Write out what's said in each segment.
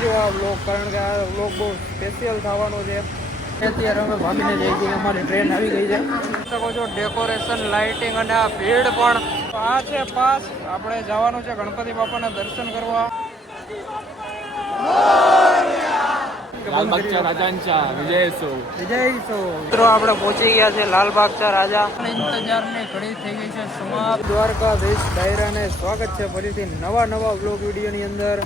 જોજો આ બ્લોગ કારણ કે આ બ્લોગ બહુ સ્પેશિયલ થવાનો છે. અત્યારે અમે ભાગીને જઈ ગઈ અમારી ટ્રેન આવી ગઈ છે. શકો છો ડેકોરેશન લાઇટિંગ અને આ ભીડ પણ આ છે પાસ. આપણે જવાનું છે ગણપતિ બાપાના દર્શન કરવા. પહોંચી ગયા છે લાલબાગ ચા રાજા ઇંતજાર ને થઈ ગઈ છે સમાપ્ત. દ્વારકાધીશ ડાયરાને સ્વાગત છે ફરીથી નવા નવા બ્લોગ વીડિયો ની અંદર.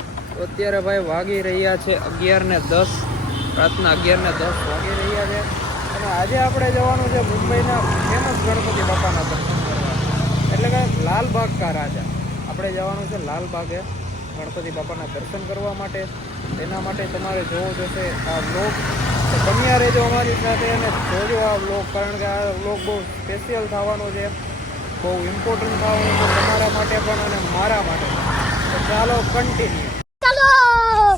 અત્યારે ભાઈ વાગી રહ્યા છે અગિયાર ને દસ. રાતના અગિયાર ને દસ વાગી રહ્યા છે. અને આજે આપણે જવાનું છે મુંબઈના ફેમસ ગણપતિ બાપાના દર્શન કરવા. એટલે કે લાલબાગ કા રાજા. આપણે જવાનું છે લાલબાગે ગણપતિ બાપાના દર્શન કરવા માટે. એના માટે તમારે જોવો જશે આ બ્લોગ તો બન્યા રહેજો અમારી સાથે અને જોજો આ બ્લોગ કારણ કે આ બ્લોગ બહુ સ્પેશિયલ થવાનો છે. બહુ ઇમ્પોર્ટન્ટ થવાનું છે તમારા માટે પણ અને મારા માટે તો ચાલો કન્ટિન્યુ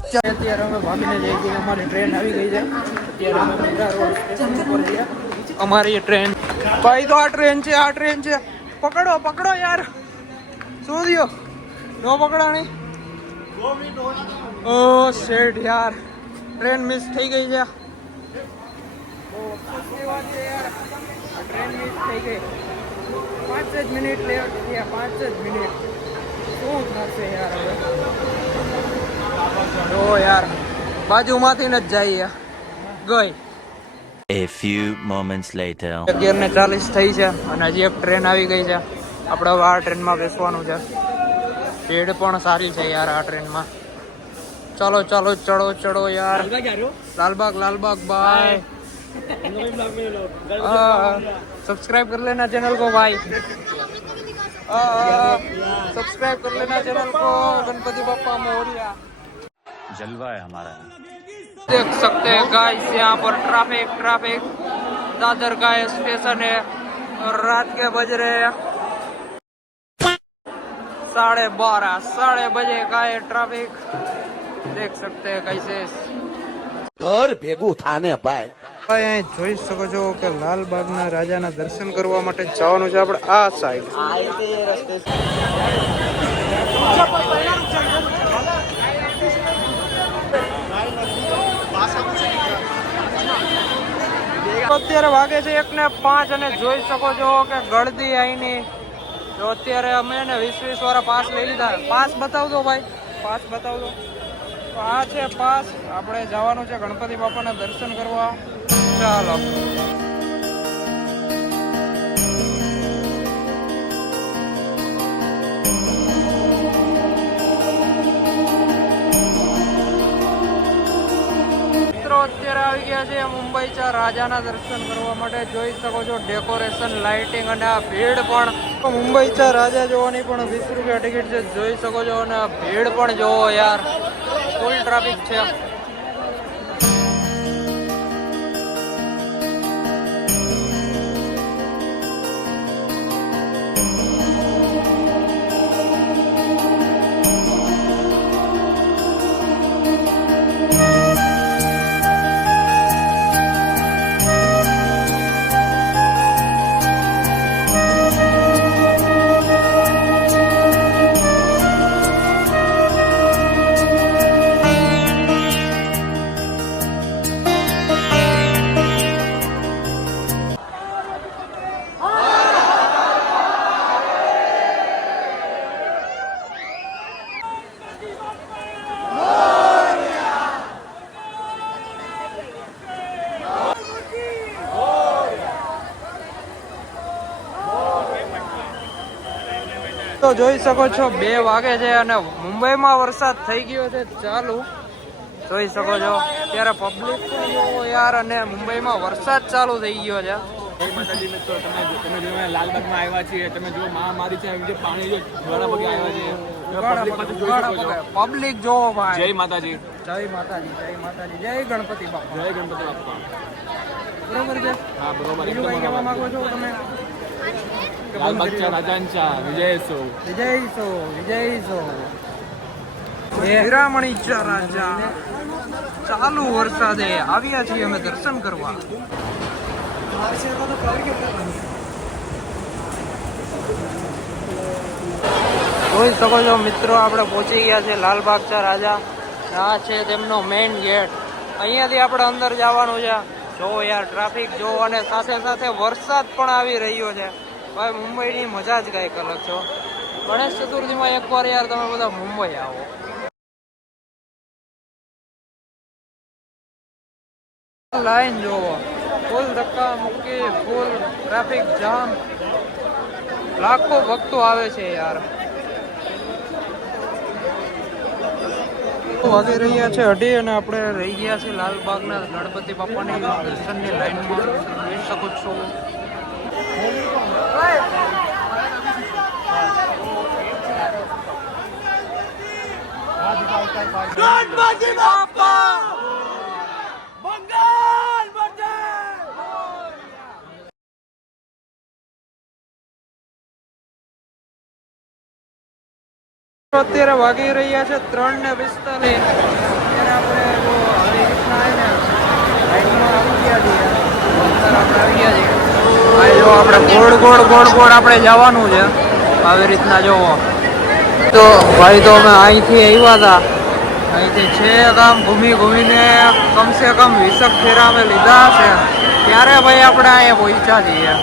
અમે ભાગીને જઈ ગઈ અમારી ટ્રેન આવી ગઈ છે. અત્યારે અમે ટ્રેન. ભાઈ, તો આ ટ્રેન છે, આ ટ્રેન છે. પકડો પકડો યાર. શું થયો? નો પકડાણી? ઓ, શેઠ યાર. ટ્રેન મિસ થઈ ગઈ છે. ટ્રેન મિસ થઈ ગઈ. પાંચ જ મિનિટ લેટ થયા, પાંચ જ મિનિટ. શું થશે યાર હવે? જો યાર બાજુમાંથી ન જ જઈએ ગઈ A few moments later. અગિયાર ને ચાલીસ થઈ છે અને હજી એક ટ્રેન આવી ગઈ છે આપણે હવે આ ટ્રેનમાં બેસવાનું છે ભીડ પણ સારી છે યાર આ ટ્રેનમાં ચાલો ચાલો ચડો ચડો યાર લાલબાગ લાલબાગ બાય सब्सक्राइब कर लेना चैनल को भाई सब्सक्राइब कर लेना चैनल को गणपति बप्पा मोरिया जलवा है हमारा देख सकते हैं गाइस यहाँ पर ट्रैफिक ट्रैफिक दादर का स्टेशन है और रात के बज रहे हैं साढ़े बारह साढ़े बजे का है ट्रैफिक देख सकते हैं कैसे ઘર ભેગું થાને ભાઈ ભાઈ અહીં જોઈ શકો છો કે લાલબાગના રાજાના દર્શન કરવા માટે જવાનું છે આપણે આ સાઈડ અત્યારે વાગે છે એક ને પાંચ અને જોઈ શકો છો કે ગળદી અહીંની. તો અત્યારે અમે ને વીસ વીસ વાળા પાસ લઈ લીધા. પાસ બતાવજો ભાઈ. પાસ બતાવજો. તો આ છે પાસ. આપણે જવાનું છે ગણપતિ બાપાના દર્શન કરવા. ચાલો. અત્યારે આવી ગયા છે મુંબઈ ચા રાજાના દર્શન કરવા માટે. જોઈ શકો છો ડેકોરેશન, લાઇટિંગ અને આ ભીડ પણ. મુંબઈ ચા રાજા જોવાની પણ વીસ રૂપિયા ટિકિટ છે. જોઈ શકો છો અને આ ભીડ પણ જોવો યાર. ફૂલ ટ્રાફિક છે. તો જોઈ શકો છો બે વાગે છે અને મુંબઈમાં વરસાદ થઈ ગયો છે ચાલુ. જોઈ શકો છો ત્યારે પબ્લિક યાર અને મુંબઈમાં વરસાદ ચાલુ થઈ ગયો છે. માતાજી મિત્રો તમે તમે જો લાલબાગમાં આવ્યા છીએ તમે જો મહામારી છે જે પાણી જે ઘણા પગે આવ્યા છે. પબ્લિક ભાઈ. જય માતાજી. જય માતાજી જય માતાજી જય ગણપતિ બાપા. જય ગણપતિ બાપ્પા બરોબર છે? હા બરોબર. કહેવા માંગો છો તમે? लाल बागच्या રાજા. ચાલુ વરસાદે આવ્યા છીએ અમે દર્શન કરવા. જોઈ શકો છો મિત્રો આપણે પહોંચી ગયા છે લાલબાગ ચા રાજા. આ છે તેમનો મેઇન ગેટ અહીંયાથી આપણે અંદર જવાનું છે. જો યાર ટ્રાફિક જો અને સાથે સાથે વરસાદ પણ આવી રહ્યો છે. ભાઈ, મુંબઈની મજા જ કંઈક અલગ છો ગણેશ ચતુર્થીમાં એકવાર યાર તમે બધા મુંબઈ આવો. લાઈન જોવો. ફૂલ ધક્કા મૂકી ફૂલ ટ્રાફિક જામ લાખો ભક્તો આવે છે યાર. વાગી રહ્યા છે અઢી અને આપણે રહી ગયા છે લાલબાગના ગણપતિ બાપાની દર્શનની લાઈનમાં. જોઈ શકો છો. અત્યારે વાગી રહ્યા છે ત્રણ ને પિસ્તાલીસ અત્યારે આપણે જો આવી રીતના આવે ને લાઈનમાં આવી ગયા છીએ આ આપણે ગોળ ગોળ ગોળ ગોળ આપણે જવાનું છે. આવી રીતના જોવો. તો ભાઈ તો અમે અહીંથી આવ્યા હતા. અહીંથી છે કામ ઘૂમી ઘૂમીને કમસે કમ વીસક ફેરા અમે લીધા છે. ત્યારે ભાઈ આપણે અહીંયા પહોંચ્યા છીએ.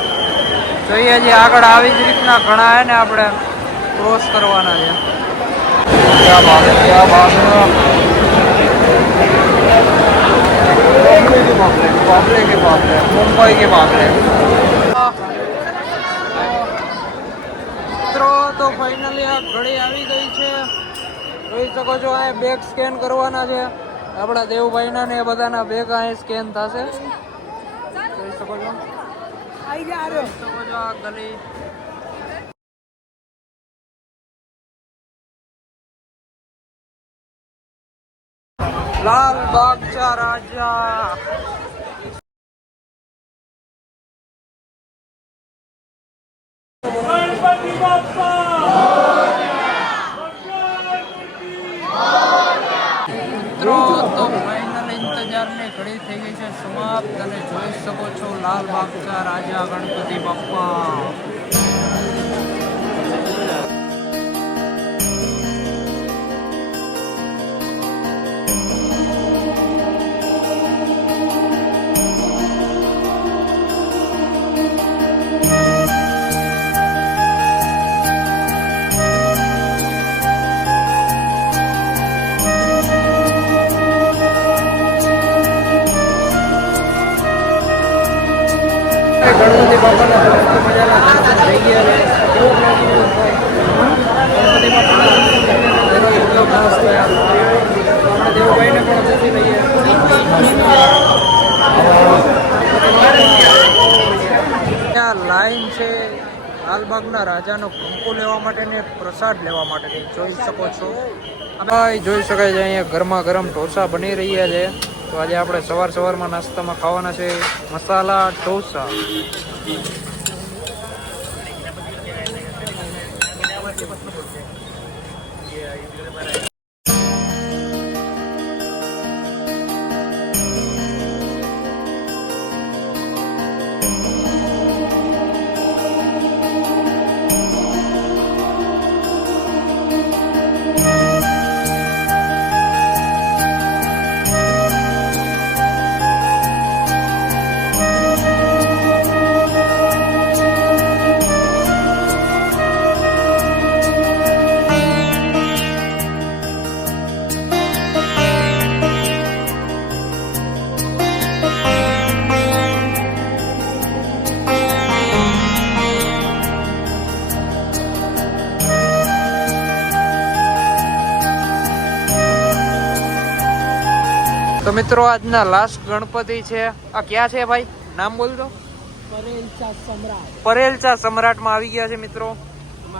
જોઈએ જે આગળ આવી જ રીતના ઘણા હે આપણે ક્રોસ કરવાના છે. મુંબઈ કે બાપ તો ફાઇનલી આ ઘડી આવી ગઈ છે. જોઈ શકો છો આ બેગ સ્કેન કરવાના છે. આપણા દેવભાઈના ને એ બધાના બેગ અહીં સ્કેન થશે. જોઈ શકો છો. જોઈ શકો છો આ ગલી લાલ બાગચા રાજા. ઇંતજારની ઘડી થઈ ગઈ છે સમાપ્ત અને જોઈ શકો છો લાલ બાગચા રાજા ગણપતિ બાપ્પા લાઈન છે લાલબાગના રાજાનો કંકુ લેવા માટે ને પ્રસાદ લેવા માટે જોઈ શકો છો. જોઈ શકાય છે અહીંયા ગરમા ગરમ ઢોસા બની રહ્યા છે. તો આજે આપણે સવાર સવારમાં નાસ્તામાં ખાવાના છે મસાલા ઢોસા. તો મિત્રો આજના લાસ્ટ ગણપતિ છે. આ ક્યાં છે ભાઈ? નામ બોલ દો પરેલચા સમ્રાટમાં આવી ગયા છે મિત્રો.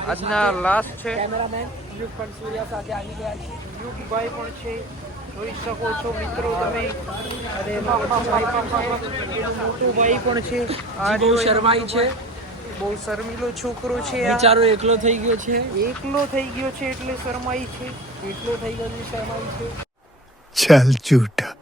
આજના લાસ્ટ છે. યુગભાઈ પણ છે. જોઈ શકો છો મિત્રો તમે. અરે પણ છે મોટું ભાઈ પણ છે. આ બહુ છે. શર્મિલો છોકરો છે. બિચારો એકલો થઈ ગયો છે. એકલો થઈ ગયો છે એટલે શરમાઈ છે. એટલો થઈ ગયો છે શરમાઈ છે. चल झूठा